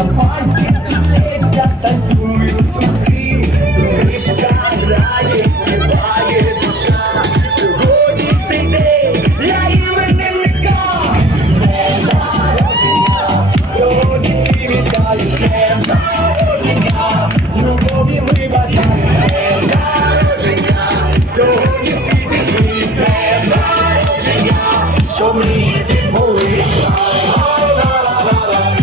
Хайска легця танцюють в сил, річка грає, сливає душа, сьогодні сидит, я німецький кадіння, сьогодні си вітають, не нарушення, новому вибачу, не народження, сьогоднішній народження, що ми сіть молитва, лала.